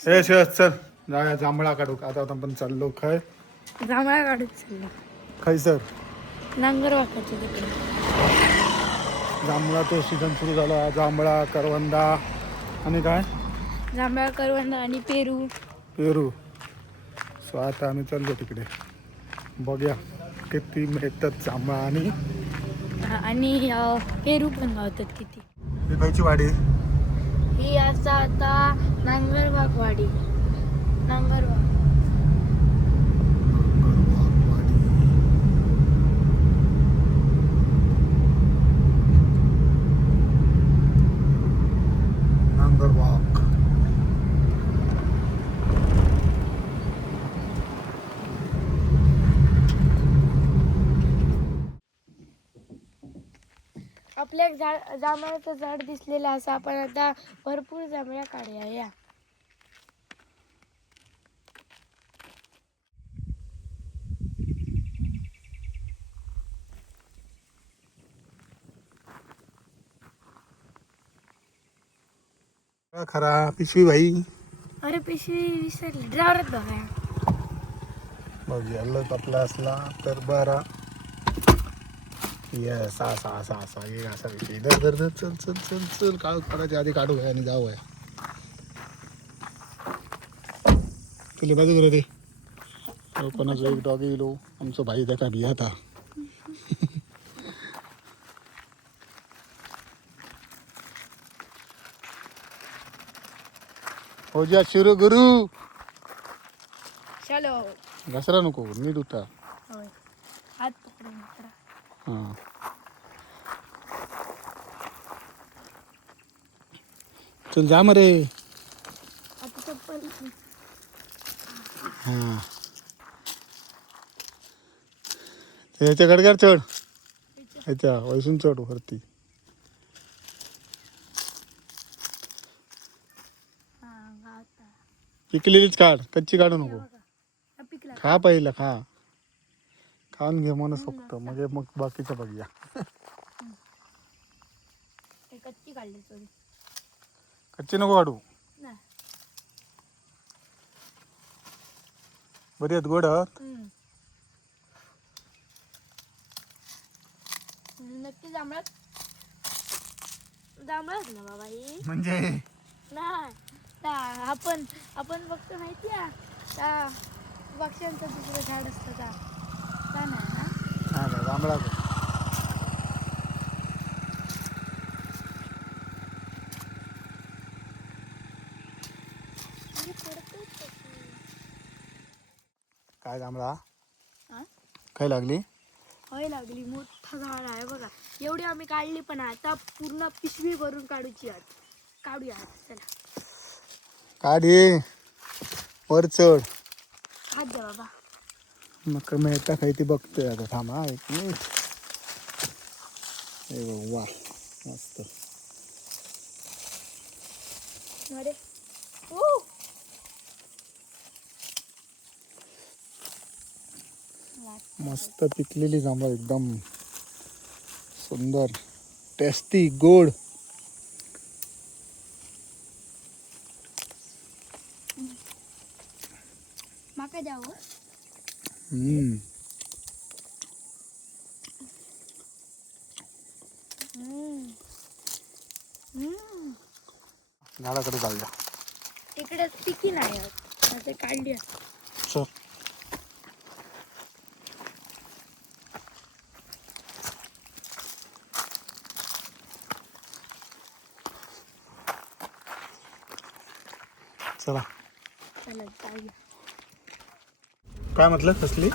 ए शेष चल जाऊया जांभळा काढू आता आपण चाललो खय जांभळा काढून चाललो खय सर नांगर वाकायचं तिकडे. जांभळा तो सीझन सुरू झाला जांभळा करवंदा आणि काय जांभळा करवंद आणि पेरू. पेरू सो आता आम्ही चाललो तिकडे बघूया किती मिळतात जांभळा आणि पेरू पण गावतात किती. ही खायची वाडी ही आता नांगरबाग वाडी. नांगरबाग नांगरबाग आपल्या एक जांभळाचं झाड दिसलेलं असं आपण आता भरपूर जांभळ्या काढूया या. खरा पिशवी भाई अरे पिशवी विसरली ड्रायव्हरात बघा. बघूया लग आपला असला तर बरा ये सहा सहा सहा सहा ये असा विषय दर दर दर चल चल चल चल काढू काढायच्या आधी काढू आणि जाऊ आहे तुला बाजू करू दे कोणाचं एक डॉग येलो आमचं भाई त्या का भी आता हो जा शिरू गुरु चलो घसरा नको नीट होता होय हात पकडून करा. हां चल जा मरे आता चप्पल हां याच्या गडगर चढ याच्या वैसून चढ वरती गावता पिकलेलीच काढ कच्ची काढू नको बघा पिकला. खा पहिलं खा खाऊन घे म्हणून फक्त म्हणजे मग बाकीचं बघूया ते कच्ची काढली चोरी कच्ची नको काढू नाही. बरी आहेत गोड आहेत नक्की जांभळात जांभळाच ना बाबा ही म्हणजे नाही आपण फक्त माहिती आहे त्या पक्ष्यांचं दुसरं झाड असतं का नाही ना. नाही जांभळा म्हणजे पडतोच तशी. काय जांभळा हा? काय लागली होय लागली मोठा झाड आहे बघा. एवढी आम्ही काढली पण आता पूर्ण पिशवी भरून काढूया चला. काढ ये वर चढ हात द्या बाबा. मग मेहता काही ती बघतोय आता थांबा एक मिनिट हे बघ वा मस्त अरे ओ मस्त पिकलेली जांभळ एकदम सुंदर टेस्टी गोड माका द्यावं. हम्म झाडाकडे जाऊया इकडे पिकी नाही आता काढली. चल चला चालत जाऊया. काय म्हटलं कसली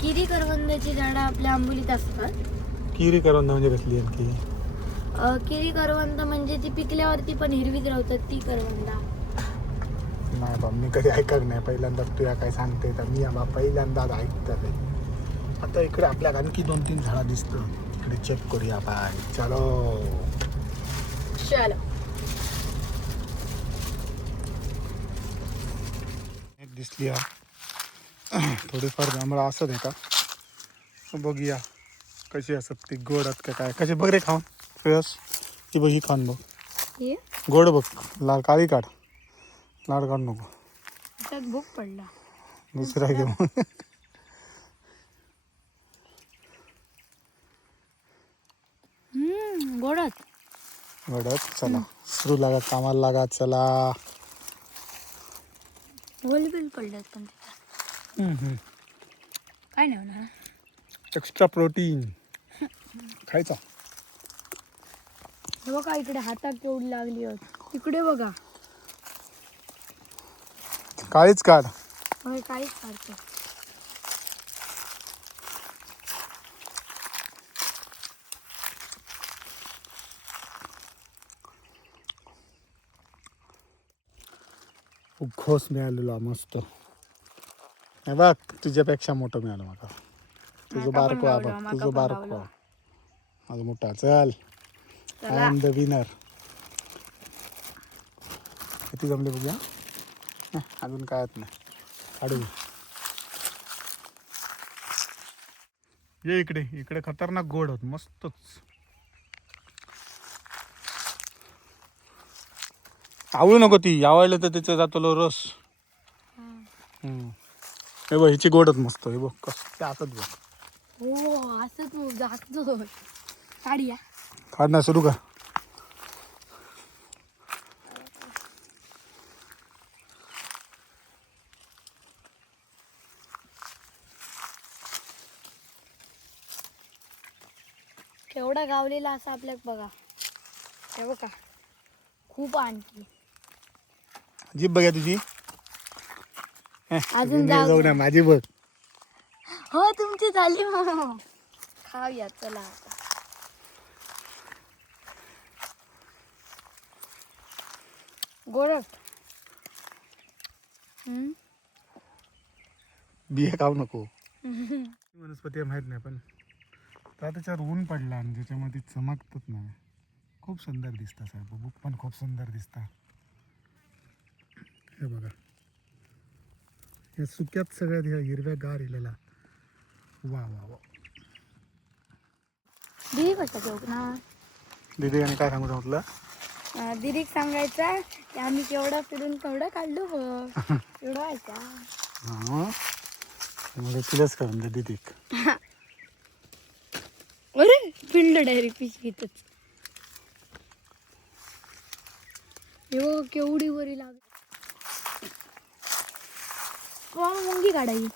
किरी करवंदाची झाडं आपल्या आंबोलीत असतात. किरी करवंद म्हणजे कसली आणखी किरी करवंद म्हणजे ती पिकल्यावरती पण हिरवीच राहतात ती करवंदा. नाही बा मी कधी ऐकत नाही पहिल्यांदा तुया काय सांगते तर मी बा पहिल्यांदाच ऐकतात आता इकडे आपल्या आणखी 2-3 झाडं दिसतं इकडे चेक करूया बाय चलो चलो एक दिसली थोडीफार जांभळं असत आहे का बघूया कशी असत ती गोड आहेत का काय कशी बघ रे खाऊन फ्रेश ती बघ ही खाऊन बघ हे गोड बघ लाल काळी काढ लाड काढू नको, त्यात भूक पडला. दुसरा घे मग. गोडात. घडत चला सुरू लागा, कामाला लागा. चला बिल पडल्यात पण त्याच्यात काय नाही होणार. एक्स्ट्रा प्रोटीन खायचा. हे बघा इकडे हातात केवढी लागली आहेत. इकडे बघा काळीच काढ. होय काहीच काढतो. खूप खोस मिळालेला मस्त. हे बघ तुझ्यापेक्षा मोठं मिळालं मला. तुझं बारको आहे बघ, तुझं बारको आहे. माझं मोठा. चल आय एम द विनर. किती जमले बघूया. अजून काय येत नाही. काढू ये इकडे. इकडे खतरनाक गोड होत मस्तच. आवळू नको ती. आवडलं तर त्याचं जातो रस. हे बघ हिची गोडच मस्त. हे बघ कसं आतच बघ. हो असंच जागतो. काढूया. काढणं सुरू कर. केवढा गावलेला असा आपल्यात बघा. हे बघा खूप आणखी. जीभ बघा तुझी. अजून जाऊ ना माझी बघ. हो तुमची झाली मग. खाऊया चला आता. गोरख. बिया खाऊ नको. वनस्पती माहित नाही पण त्याच्यावर ऊन पडला आणि ज्याच्यामध्ये चमकतात ना खूप सुंदर दिसतात साहेब. बुक पण खूप सुंदर दिसतात. हे बघा या सुक्यात सगळ्यात ह्या हिरव्या गार इलेला. वा वा वा. दिदी कसं घेऊ ना. दीदी आणि काय सांगू म्हटलं. दिदीक सांगायचा की आम्ही केवढा फिरून केवढा काढलो बघ. एवढा व्हायचा. हां म्हणजे तिलाच करून दे दीदीक. अरे पिंड डायरेक्ट पिशवीतच. हो केवढी वरी लाग. मुंगी काढायची.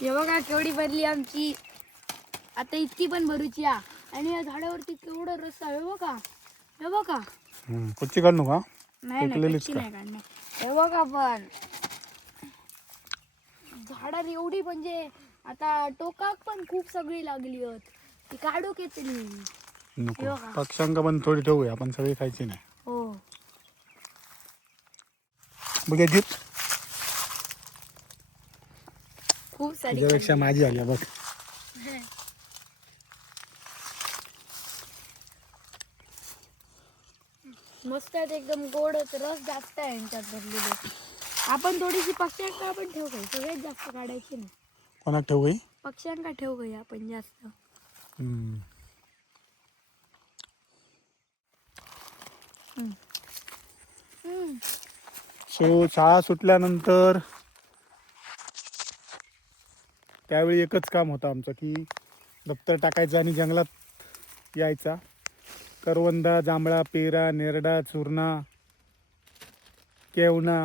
हे बघा केवढी भरली आमची. आता इतकी पण भरूची आणि या झाडावरती केवढा रस्ता. हे बघा हे बघा. कुच्ची काढू नका. नाही नाही काढणार. हे बघा पण झाडावर एवढी म्हणजे आता टोकाक पण खूप सगळी लागली होत. ती काढू घेतली नको. पक्ष्यांका पण थोडी ठेवूया. आपण सगळी खायची नाही. हो बघ याची खूप सारी त्याच्यापेक्षा माझी आली बघ. मस्त आहेत एकदम गोड. रस जास्त आहे यांच्यात भरलेले. आपण थोडीशी पक्ष्यांका आपण ठेव गई. सगळ्यात जास्त काढायची नाही. कोणाक ठेवू गई. पक्ष्यांका ठेव गई आपण जास्त. सो शाळा सुटल्यानंतर त्यावेळी एकच काम होतं आमचं की दप्तर टाकायचं आणि जंगलात यायचा. करवंदा, जांभळा, पेरा, नेरडा, चुरणा, केवना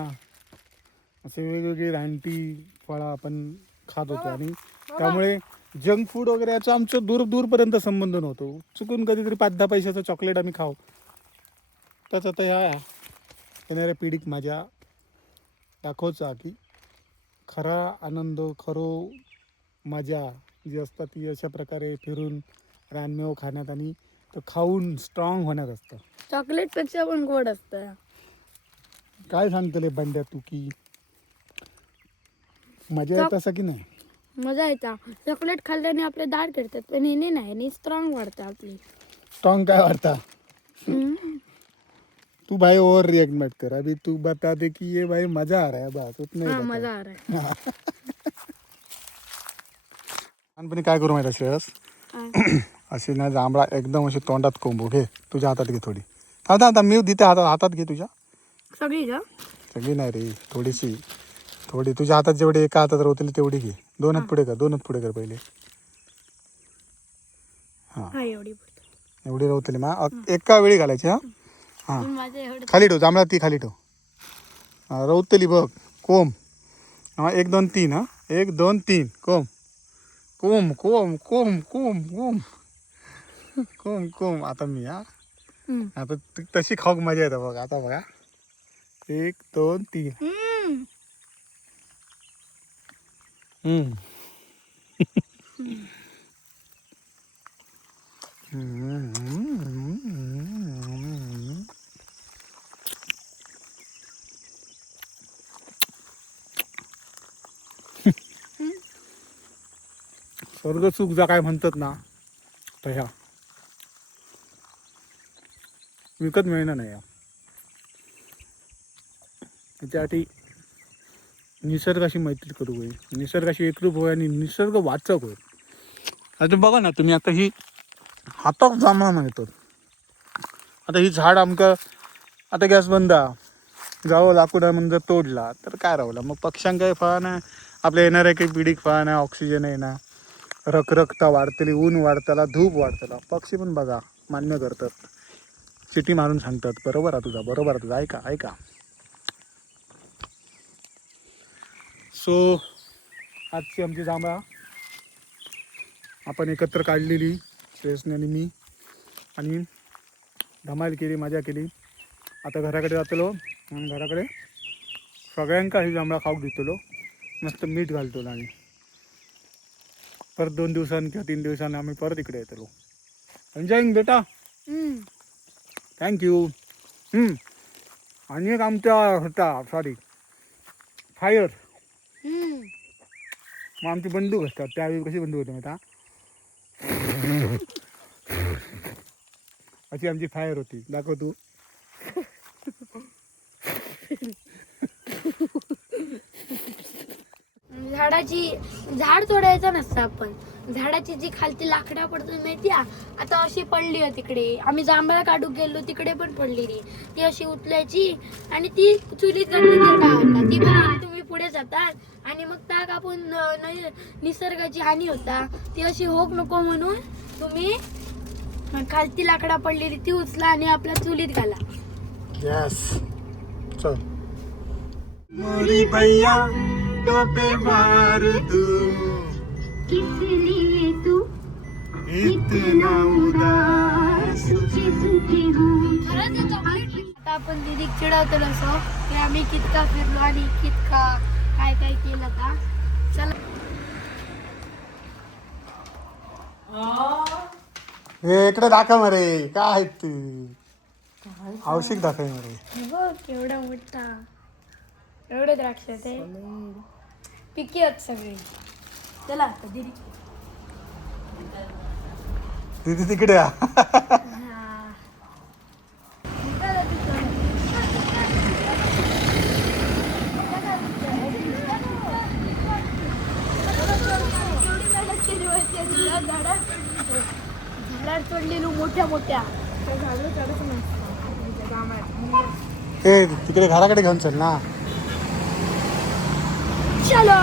असे वेगवेगळी रानटी फळं आपण खात होतो. आणि त्यामुळे जंक फूड वगैरे याचा आमचं दूरपर्यंत संबंध नव्हतो. चुकून कधीतरी 5-10 पैशाचं चॉकलेट आम्ही खाऊ. त्याचा तर ह्या येणाऱ्या पिढीक माझ्या दाखवचा की खरा आनंद, खरो मजा जी असतात ती अशा प्रकारे फिरून रानमेव खाण्यात आणि तो खाऊन स्ट्रॉंग होण्यात असतं. चॉकलेट पेक्षा पण गोड असतं. काय सांगतले बंड्या तू की मजा येत असं की नाही. मजा येता. चॉकलेट खाल्ल्याने आपले दाढ करतात पण हे नाही स्ट्रॉंग वाढतं आपली. स्ट्रॉंग काय वाटता. तू भाई ओवर रिएक्ट मत कर. अभी तू बता दे कि ये भाई मजा आ रहा है बस उतना ही. मजा आ रहा है. लहानपणी काय करू माहिती श्रेयस. अशी ना जांभळा एकदम अशी तोंडात कोंबू घे. तुझ्या हातात घे थोडी. आता मी देते हातात घे तुझ्या. सगळी का? सगळी नाही रे, थोडी तुझ्या हातात जेवढी एका हातात रवतली तेवढी घे. दोन हात पुढे कर पहिले. हा हा एवढी एवढी रवतली एका वेळी घालायची. हा हा माझं एवढं खाली ठेव, जांभळा ती खाली ठेव. हा रवतली बघ. कोंब. हा 1 2 3. हा 1 2 3 कोंब कोंब कोंब कोंब कोंब कोंब कोंब कोंब. आता मी आता तशी खाऊक मजा येतं बघ. आता बघा 1 2 3. हम्म. स्वर्ग सुख जा काय म्हणतात ना तशा विकत मिळणार नाही. त्यासाठी निसर्गाशी मैत्री करू होय, निसर्गाशी एकरूप होय आणि निसर्ग वाचक होय. आता बघा ना तुम्ही, आता ही हाताक जांभळा मिळतात. आता ही झाड आमका आता गॅस बंद जावं लाकूड म्हणजे तोडला तर काय राहिला मग. पक्ष्यांक काही फळा नाही, आपल्या येणाऱ्या काही पिढीक फळा नाही, ऑक्सिजन आहे ना, रखरखता वाढतली, ऊन वाढतला, धूप वाढतला. पक्षी पण बघा मान्य करतात, सिटी मारून सांगतात बरोबर आहे तुझा, बरोबर आहे तुझा. ऐका. सो आजची आमची जांभळा आपण एकत्र काढलेली, श्रेयसने आणि मी, आणि धमाल केली, मजा केली. आता घराकडे जातलो आणि घराकडे सगळ्यांका ही जांभळा खाऊक देतलो. मस्त मीठ घालतो आणि परत 2 दिवसांनी किंवा 3 दिवसांनी आम्ही परत इकडे येतलो. एन्जॉईंग बेटा. थँक्यू. आणि एक आमच्या होता फायर. मग आमची बंदूक असतात, त्यावेळी कशी बंदूक होती माहिती? अशी आमची फायर होती. दाखव तू. झाड तोडायचं नसतं आपण. झाडाची जी खालती लाकडा पडतो माहिती आता अशी पडली आहे तिकडे. आम्ही जांभळा काढू गेलो तिकडे पण पडली ती अशी उचलायची आणि ती चुलीत घातली तर काय होता. ती पण तुम्ही पुढे जातात आणि मग त्या कापून निसर्गाची हानी होता. ती अशी होक नको म्हणून तुम्ही खालती लाकडा पडलेली ती उचला आणि आपल्या चुलीत घाला. यस. चल मोरी भैया टोपे मार तू, किस लिए तू इतना उदास. आता आपण दीदी चिडवतो असं की आम्ही कितका फिरलो आणि कितका काय काय केलं का. चला हे इकडे दाखव मरे, काय आहेत तू औषध दाखव मरे. बघ केवढा मोठा, एवढे द्राक्ष ते पिके आहेत सगळे. चला आता दीदी दीदी तिकडे या. झाडात चढलेलो मोठ्या हे तिकडे घराकडे घेऊन चल ना. चलो.